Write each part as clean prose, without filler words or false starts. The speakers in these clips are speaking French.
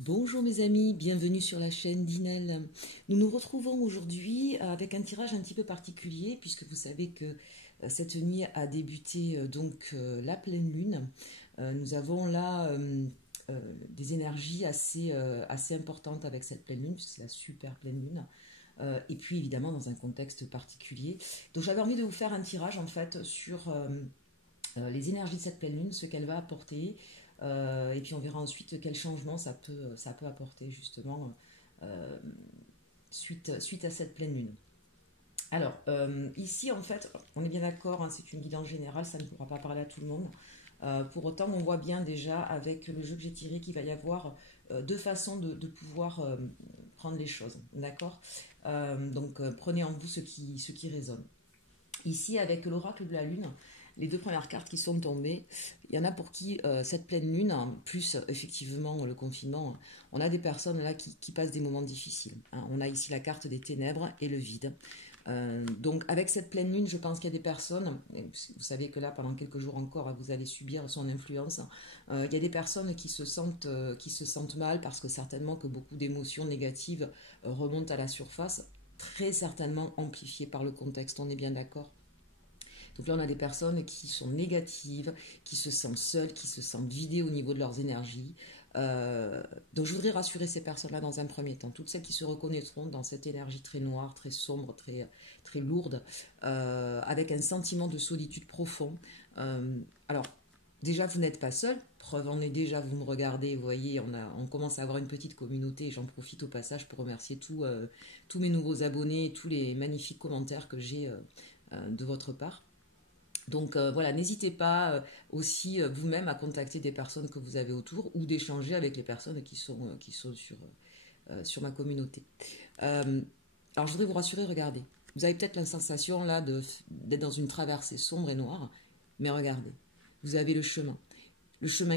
Bonjour mes amis, bienvenue sur la chaîne d'Inel. Nous nous retrouvons aujourd'hui avec un tirage un petit peu particulier puisque vous savez que cette nuit a débuté la pleine lune. Nous avons là des énergies assez importantes avec cette pleine lune puisque c'est la super pleine lune. Et puis évidemment dans un contexte particulier. Donc j'avais envie de vous faire un tirage en fait sur les énergies de cette pleine lune, ce qu'elle va apporter. Et puis on verra ensuite quel changement ça peut apporter justement euh, suite à cette pleine lune. Alors, ici en fait, on est bien d'accord, hein, c'est une guidance générale, ça ne pourra pas parler à tout le monde. Pour autant, on voit bien déjà avec le jeu que j'ai tiré qu'il va y avoir deux façons de pouvoir prendre les choses, d'accord. Prenez en vous ce qui résonne. Ici, avec l'oracle de la lune, les deux premières cartes qui sont tombées, il y en a pour qui cette pleine lune, hein, plus effectivement le confinement, on a des personnes là qui passent des moments difficiles, hein. On a ici la carte des ténèbres et le vide. Donc avec cette pleine lune, je pense qu'il y a des personnes, vous savez que là pendant quelques jours encore, vous allez subir son influence. Il y a des personnes qui se sentent mal parce que certainement que beaucoup d'émotions négatives remontent à la surface, très certainement amplifiées par le contexte, on est bien d'accord. Donc là, on a des personnes qui sont négatives, qui se sentent seules, qui se sentent vidées au niveau de leurs énergies. Donc je voudrais rassurer ces personnes-là dans un premier temps, toutes celles qui se reconnaîtront dans cette énergie très noire, très sombre, très lourde, avec un sentiment de solitude profond. Alors, déjà, vous n'êtes pas seul. Preuve en est déjà, vous me regardez, vous voyez, on commence à avoir une petite communauté. J'en profite au passage pour remercier tous mes nouveaux abonnés et tous les magnifiques commentaires que j'ai de votre part. Donc voilà, n'hésitez pas aussi vous-même à contacter des personnes que vous avez autour ou d'échanger avec les personnes qui sont sur ma communauté. Euh, alors je voudrais vous rassurer, regardez, vous avez peut-être la sensation là d'être dans une traversée sombre et noire, mais regardez, vous avez le chemin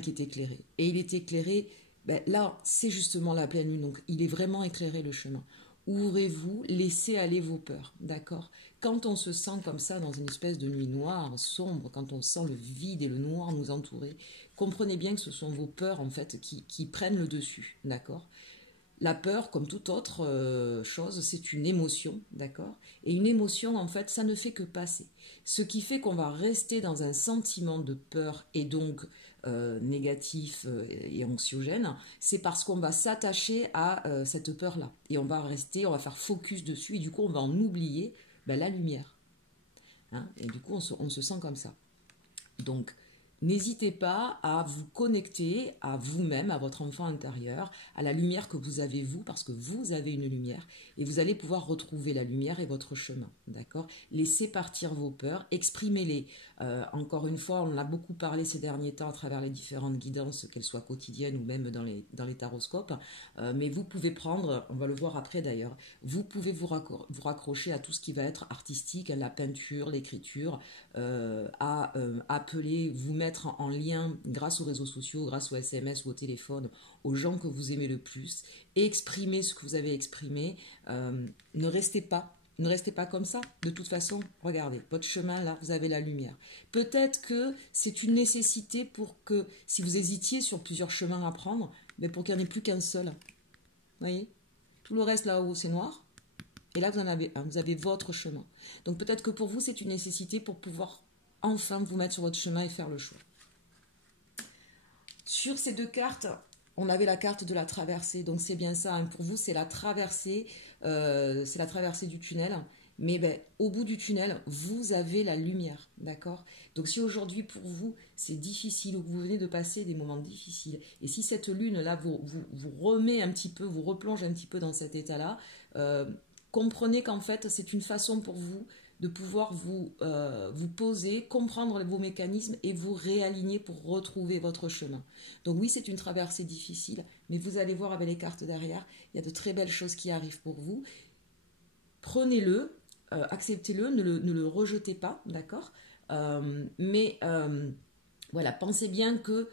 qui est éclairé. Et il est éclairé, ben, là c'est justement la pleine lune, donc il est vraiment éclairé le chemin. Ouvrez-vous, laissez aller vos peurs, d'accord. Quand on se sent comme ça dans une espèce de nuit noire, sombre, quand on sent le vide et le noir nous entourer, comprenez bien que ce sont vos peurs en fait qui prennent le dessus, d'accord. La peur, comme toute autre chose, c'est une émotion, d'accord. Et une émotion, en fait, ça ne fait que passer. Ce qui fait qu'on va rester dans un sentiment de peur et donc négatif et anxiogène, c'est parce qu'on va s'attacher à cette peur-là. Et on va faire focus dessus, et du coup, on va en oublier ben, la lumière, hein. Et du coup, on se sent comme ça. Donc, n'hésitez pas à vous connecter à vous-même, à votre enfant intérieur, à la lumière que vous avez vous, parce que vous avez une lumière, et vous allez pouvoir retrouver la lumière et votre chemin, d'accord. Laissez partir vos peurs, exprimez-les. Encore une fois, on en a beaucoup parlé ces derniers temps à travers les différentes guidances, qu'elles soient quotidiennes ou même dans les taroscopes, mais vous pouvez prendre, on va le voir après d'ailleurs, vous pouvez vous raccrocher à tout ce qui va être artistique, à la peinture, l'écriture, à appeler, vous mettre en lien grâce aux réseaux sociaux, grâce aux SMS ou au téléphone, aux gens que vous aimez le plus, et exprimer ce que vous avez exprimé. Ne restez pas. Ne restez pas comme ça. De toute façon, regardez, votre chemin, là, vous avez la lumière. Peut-être que c'est une nécessité pour que, si vous hésitiez sur plusieurs chemins à prendre, mais pour qu'il n'y en ait plus qu'un seul. Vous voyez. Tout le reste là-haut, c'est noir. Et là, vous en avez un. Vous avez votre chemin. Donc peut-être que pour vous, c'est une nécessité pour pouvoir enfin vous mettre sur votre chemin et faire le choix. Sur ces deux cartes, on avait la carte de la traversée, donc c'est bien ça, hein. Pour vous, c'est la traversée du tunnel. Mais ben, au bout du tunnel, vous avez la lumière, d'accord. Donc si aujourd'hui pour vous c'est difficile ou que vous venez de passer des moments difficiles, et si cette lune là vous remet un petit peu, vous replonge un petit peu dans cet état-là, euh, comprenez qu'en fait c'est une façon pour vous de pouvoir vous poser, comprendre vos mécanismes et vous réaligner pour retrouver votre chemin. Donc oui, c'est une traversée difficile, mais vous allez voir avec les cartes derrière, il y a de très belles choses qui arrivent pour vous. Prenez-le, acceptez-le, ne le rejetez pas, d'accord. Mais voilà, pensez bien que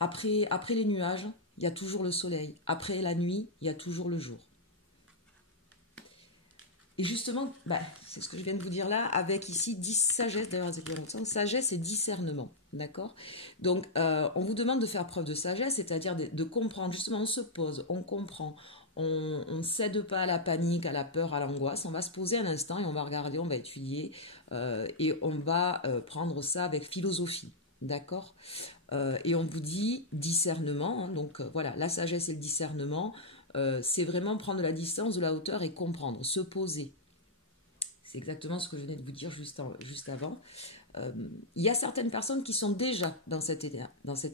après les nuages, il y a toujours le soleil. Après la nuit, il y a toujours le jour. Et justement, bah, c'est ce que je viens de vous dire là, avec ici 10 sagesse, d'ailleurs, sagesse et discernement. d'accord? Donc, on vous demande de faire preuve de sagesse, c'est-à-dire de comprendre, justement, on se pose, on comprend, on ne cède pas à la panique, à la peur, à l'angoisse, on va se poser un instant et on va regarder, on va étudier, et on va prendre ça avec philosophie, d'accord? Et on vous dit discernement, hein, donc voilà, la sagesse et le discernement, c'est vraiment prendre de la distance, de la hauteur et comprendre, se poser. C'est exactement ce que je venais de vous dire juste avant. Il y a certaines personnes qui sont déjà dans cette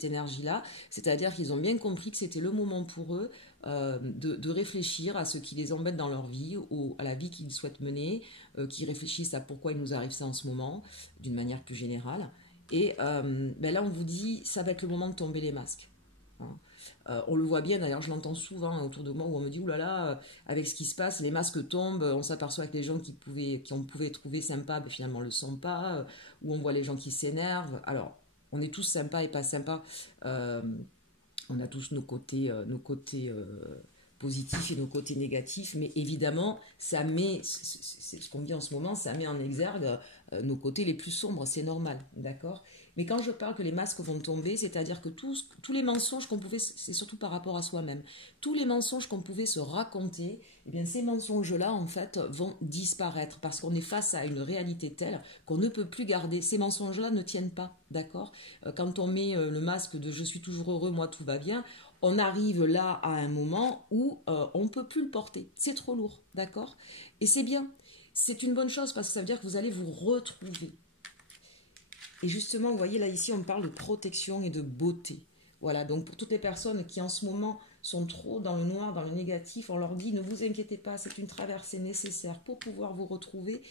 énergie-là, c'est-à-dire qu'ils ont bien compris que c'était le moment pour eux de réfléchir à ce qui les embête dans leur vie, à la vie qu'ils souhaitent mener, qui réfléchissent à pourquoi il nous arrive ça en ce moment, d'une manière plus générale. Et ben là, on vous dit, ça va être le moment de tomber les masques. Hein. On le voit bien, d'ailleurs, je l'entends souvent autour de moi où on me dit, oulala, avec ce qui se passe, les masques tombent, on s'aperçoit que les gens qu'on pouvait trouver sympas, ben, finalement ne le sont pas, où on voit les gens qui s'énervent. Alors, on est tous sympas et pas sympas. On a tous nos côtés positifs et nos côtés négatifs, mais évidemment, c'est ce qu'on dit en ce moment, ça met en exergue nos côtés les plus sombres, c'est normal, d'accord? Mais quand je parle que les masques vont tomber, c'est-à-dire que tous les mensonges qu'on pouvait, c'est surtout par rapport à soi-même, tous les mensonges qu'on pouvait se raconter, eh bien ces mensonges-là, en fait, vont disparaître parce qu'on est face à une réalité telle qu'on ne peut plus garder. Ces mensonges-là ne tiennent pas, d'accord? Quand on met le masque de je suis toujours heureux, moi tout va bien, on arrive là à un moment où on ne peut plus le porter. C'est trop lourd, d'accord? Et c'est bien. C'est une bonne chose parce que ça veut dire que vous allez vous retrouver. Et justement, vous voyez, là, ici, on parle de protection et de beauté. Voilà, donc pour toutes les personnes qui en ce moment sont trop dans le noir, dans le négatif, on leur dit, ne vous inquiétez pas, c'est une traversée nécessaire pour pouvoir vous retrouver.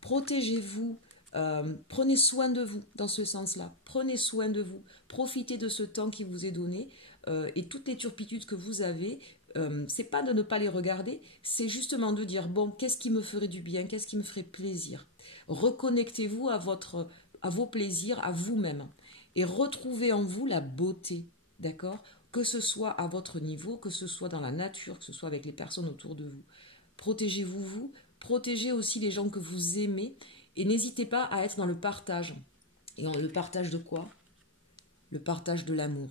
Protégez-vous, prenez soin de vous dans ce sens-là. Prenez soin de vous, profitez de ce temps qui vous est donné et toutes les turpitudes que vous avez. C'est pas de ne pas les regarder, c'est justement de dire bon, qu'est-ce qui me ferait du bien, qu'est-ce qui me ferait plaisir. Reconnectez-vous à vos plaisirs, à vous-même, et retrouvez en vous la beauté, d'accord? Que ce soit à votre niveau, que ce soit dans la nature, que ce soit avec les personnes autour de vous. Protégez-vous, vous, protégez aussi les gens que vous aimez, et n'hésitez pas à être dans le partage. Et le partage de quoi? Le partage de l'amour.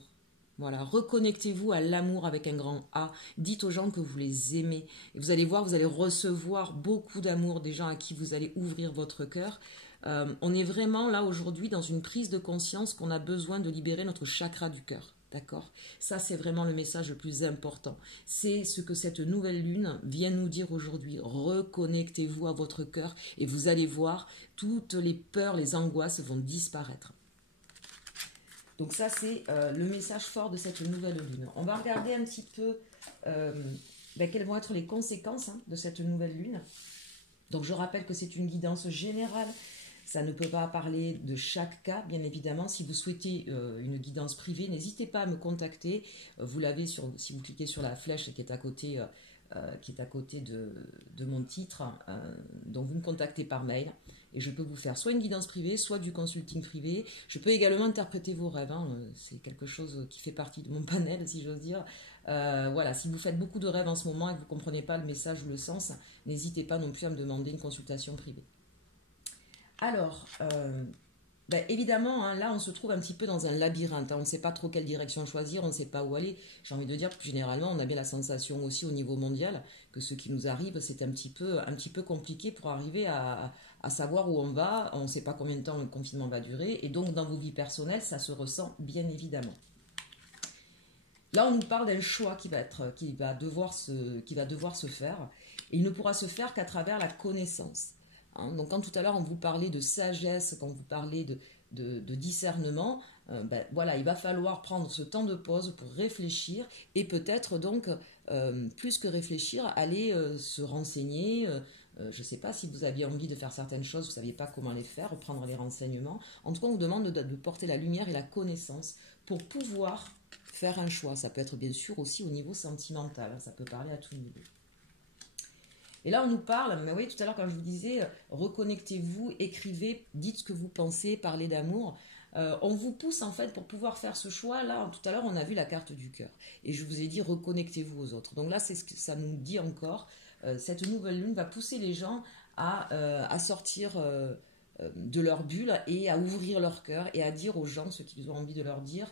Voilà, reconnectez-vous à l'amour avec un grand A. Dites aux gens que vous les aimez. Et vous allez voir, vous allez recevoir beaucoup d'amour des gens à qui vous allez ouvrir votre cœur. On est vraiment là aujourd'hui dans une prise de conscience qu'on a besoin de libérer notre chakra du cœur. D'accord? Ça, c'est vraiment le message le plus important. C'est ce que cette nouvelle lune vient nous dire aujourd'hui. Reconnectez-vous à votre cœur et vous allez voir, toutes les peurs, les angoisses vont disparaître. Donc ça, c'est le message fort de cette nouvelle lune. On va regarder un petit peu quelles vont être les conséquences de cette nouvelle lune. Donc je rappelle que c'est une guidance générale. Ça ne peut pas parler de chaque cas, bien évidemment. Si vous souhaitez une guidance privée, n'hésitez pas à me contacter. Vous l'avez si vous cliquez sur la flèche qui est à côté, de mon titre. Donc vous me contactez par mail et je peux vous faire soit une guidance privée, soit du consulting privé. Je peux également interpréter vos rêves. C'est quelque chose qui fait partie de mon panel, si j'ose dire. Voilà, si vous faites beaucoup de rêves en ce moment et que vous ne comprenez pas le message ou le sens, n'hésitez pas non plus à me demander une consultation privée. Alors, évidemment, là, on se trouve un petit peu dans un labyrinthe. On ne sait pas trop quelle direction choisir, on ne sait pas où aller. J'ai envie de dire que généralement, on a bien la sensation aussi au niveau mondial que ce qui nous arrive, c'est un petit peu compliqué pour arriver à savoir où on va. On ne sait pas combien de temps le confinement va durer. Et donc, dans vos vies personnelles, ça se ressent bien évidemment. Là, on nous parle d'un choix qui va devoir se faire. Et il ne pourra se faire qu'à travers la connaissance. Donc quand tout à l'heure on vous parlait de sagesse, quand vous parlez de discernement, voilà, il va falloir prendre ce temps de pause pour réfléchir et peut-être donc, plus que réfléchir, aller se renseigner. Je ne sais pas si vous aviez envie de faire certaines choses, vous ne saviez pas comment les faire, prendre les renseignements. En tout cas, on vous demande de porter la lumière et la connaissance pour pouvoir faire un choix. Ça peut être bien sûr aussi au niveau sentimental, ça peut parler à tout niveau. Et là, on nous parle, mais oui, tout à l'heure, quand je vous disais, reconnectez-vous, écrivez, dites ce que vous pensez, parlez d'amour. On vous pousse, en fait, pour pouvoir faire ce choix. Là, tout à l'heure, on a vu la carte du cœur. Et je vous ai dit, reconnectez-vous aux autres. Donc là, c'est ce que ça nous dit encore. Cette nouvelle lune va pousser les gens à sortir de leur bulle et à ouvrir leur cœur et à dire aux gens ce qu'ils ont envie de leur dire.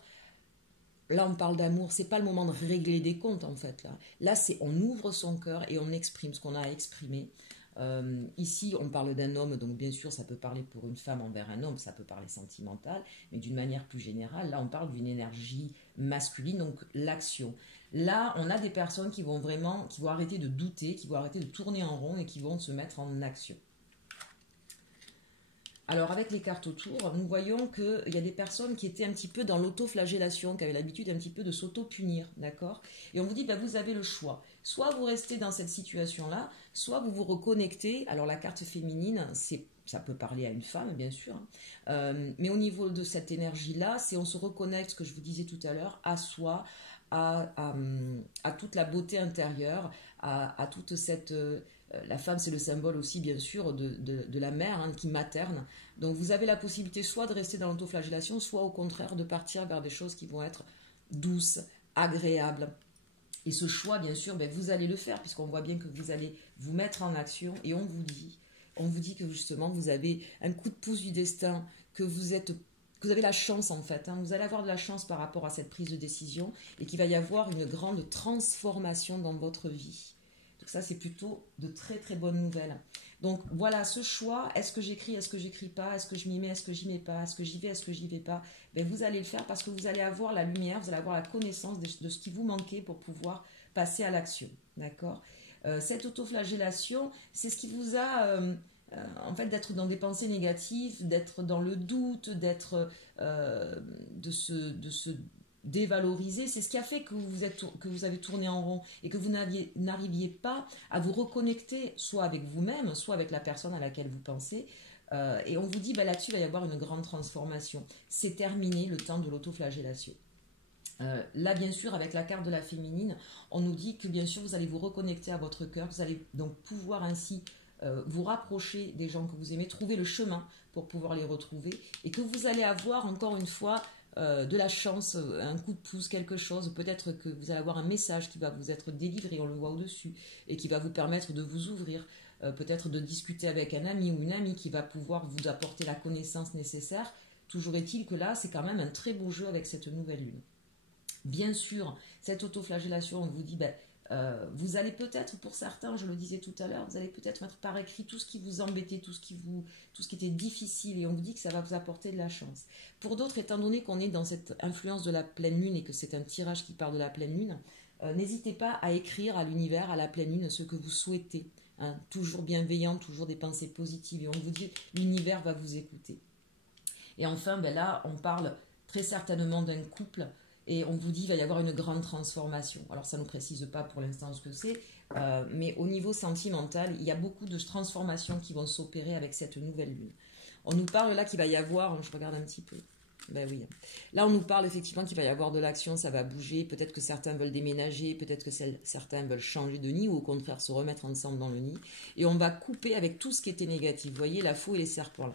Là, on parle d'amour, c'est pas le moment de régler des comptes en fait. Là c'est on ouvre son cœur et on exprime ce qu'on a à exprimer. Ici, on parle d'un homme, donc bien sûr, ça peut parler pour une femme envers un homme, ça peut parler sentimental, mais d'une manière plus générale, là, on parle d'une énergie masculine, donc l'action. Là, on a des personnes qui vont vraiment, qui vont arrêter de douter, qui vont arrêter de tourner en rond et qui vont se mettre en action. Alors avec les cartes autour, nous voyons qu'il y a des personnes qui étaient un petit peu dans l'autoflagellation, qui avaient l'habitude un petit peu de s'auto-punir, d'accord? Et on vous dit, vous avez le choix. Soit vous restez dans cette situation-là, soit vous vous reconnectez. Alors la carte féminine, ça peut parler à une femme, bien sûr, mais au niveau de cette énergie-là, c'est on se reconnecte, ce que je vous disais tout à l'heure, à soi, à toute la beauté intérieure, à toute cette... la femme, c'est le symbole aussi, bien sûr, de la mère qui materne. Donc, vous avez la possibilité soit de rester dans l'autoflagellation, soit au contraire de partir vers des choses qui vont être douces, agréables. Et ce choix, bien sûr, vous allez le faire, puisqu'on voit bien que vous allez vous mettre en action. Et on vous dit que justement, vous avez un coup de pouce du destin, que vous avez la chance en fait, vous allez avoir de la chance par rapport à cette prise de décision et qu'il va y avoir une grande transformation dans votre vie. Donc ça, c'est plutôt de très très bonnes nouvelles. Donc voilà, ce choix, est-ce que j'écris, est-ce que j'écris pas, est-ce que je m'y mets, est-ce que j'y mets pas, est-ce que j'y vais, est-ce que j'y vais pas, vous allez le faire parce que vous allez avoir la lumière, vous allez avoir la connaissance de ce qui vous manquait pour pouvoir passer à l'action, d'accord. Cette autoflagellation, c'est ce qui vous a... en fait, d'être dans des pensées négatives, d'être dans le doute, de se dévaloriser, c'est ce qui a fait que vous avez tourné en rond et que vous n'arriviez pas à vous reconnecter soit avec vous-même, soit avec la personne à laquelle vous pensez. Et on vous dit, là-dessus, il va y avoir une grande transformation. C'est terminé le temps de l'autoflagellation. Là, bien sûr, avec la carte de la féminine, on nous dit que, bien sûr, vous allez vous reconnecter à votre cœur, vous allez donc pouvoir ainsi vous rapprocher des gens que vous aimez, trouver le chemin pour pouvoir les retrouver et que vous allez avoir encore une fois de la chance, un coup de pouce, quelque chose, peut-être que vous allez avoir un message qui va vous être délivré, on le voit au-dessus, et qui va vous permettre de vous ouvrir, peut-être de discuter avec un ami ou une amie qui va pouvoir vous apporter la connaissance nécessaire. Toujours est-il que là, c'est quand même un très beau jeu avec cette nouvelle lune. Bien sûr, cette autoflagellation, on vous dit, vous allez peut-être, pour certains, je le disais tout à l'heure, vous allez peut-être mettre par écrit tout ce qui vous embêtait, tout ce qui était difficile, et on vous dit que ça va vous apporter de la chance. Pour d'autres, étant donné qu'on est dans cette influence de la pleine lune et que c'est un tirage qui part de la pleine lune, n'hésitez pas à écrire à l'univers, à la pleine lune, ce que vous souhaitez. Toujours bienveillant, toujours des pensées positives, et on vous dit, l'univers va vous écouter. Et enfin, là, on parle très certainement d'un couple. Et on vous dit qu'il va y avoir une grande transformation. Alors ça ne nous précise pas pour l'instant ce que c'est, mais au niveau sentimental, il y a beaucoup de transformations qui vont s'opérer avec cette nouvelle lune. On nous parle là qu'il va y avoir, je regarde un petit peu, oui. Là on nous parle effectivement qu'il va y avoir de l'action, ça va bouger, peut-être que certains veulent déménager, peut-être que certains veulent changer de nid ou au contraire se remettre ensemble dans le nid. Et on va couper avec tout ce qui était négatif, vous voyez la faux et les serpents là.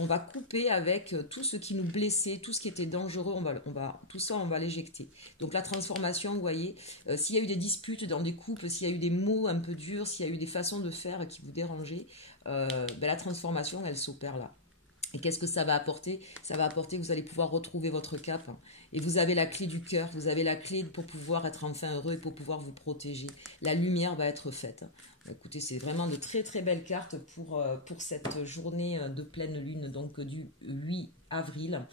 On va couper avec tout ce qui nous blessait, tout ce qui était dangereux, tout ça on va l'éjecter. Donc la transformation, vous voyez, s'il y a eu des disputes dans des couples, s'il y a eu des mots un peu durs, s'il y a eu des façons de faire qui vous dérangeaient, la transformation elle s'opère là. Et qu'est-ce que ça va apporter? Ça va apporter que vous allez pouvoir retrouver votre cap. Et vous avez la clé du cœur, vous avez la clé pour pouvoir être enfin heureux et pour pouvoir vous protéger. La lumière va être faite. Écoutez, c'est vraiment de très très belles cartes pour cette journée de pleine lune, donc du 8 avril.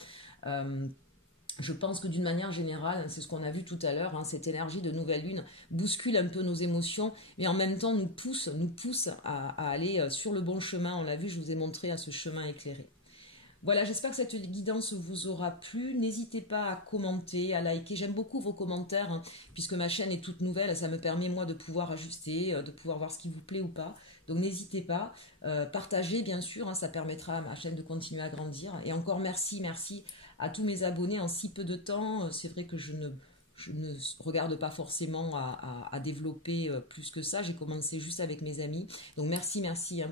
Je pense que d'une manière générale, c'est ce qu'on a vu tout à l'heure, cette énergie de nouvelle lune bouscule un peu nos émotions, mais en même temps nous pousse à aller sur le bon chemin. On l'a vu, je vous ai montré à ce chemin éclairé. Voilà, j'espère que cette guidance vous aura plu. N'hésitez pas à commenter, à liker. J'aime beaucoup vos commentaires, puisque ma chaîne est toute nouvelle. Ça me permet, moi, de pouvoir ajuster, de pouvoir voir ce qui vous plaît ou pas. Donc, n'hésitez pas. Partagez, bien sûr. Ça permettra à ma chaîne de continuer à grandir. Et encore merci à tous mes abonnés en si peu de temps. C'est vrai que je ne regarde pas forcément à développer plus que ça. J'ai commencé juste avec mes amis. Donc, merci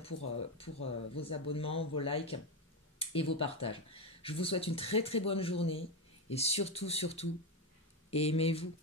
pour vos abonnements, vos likes et vos partages. Je vous souhaite une très très bonne journée et surtout, aimez-vous.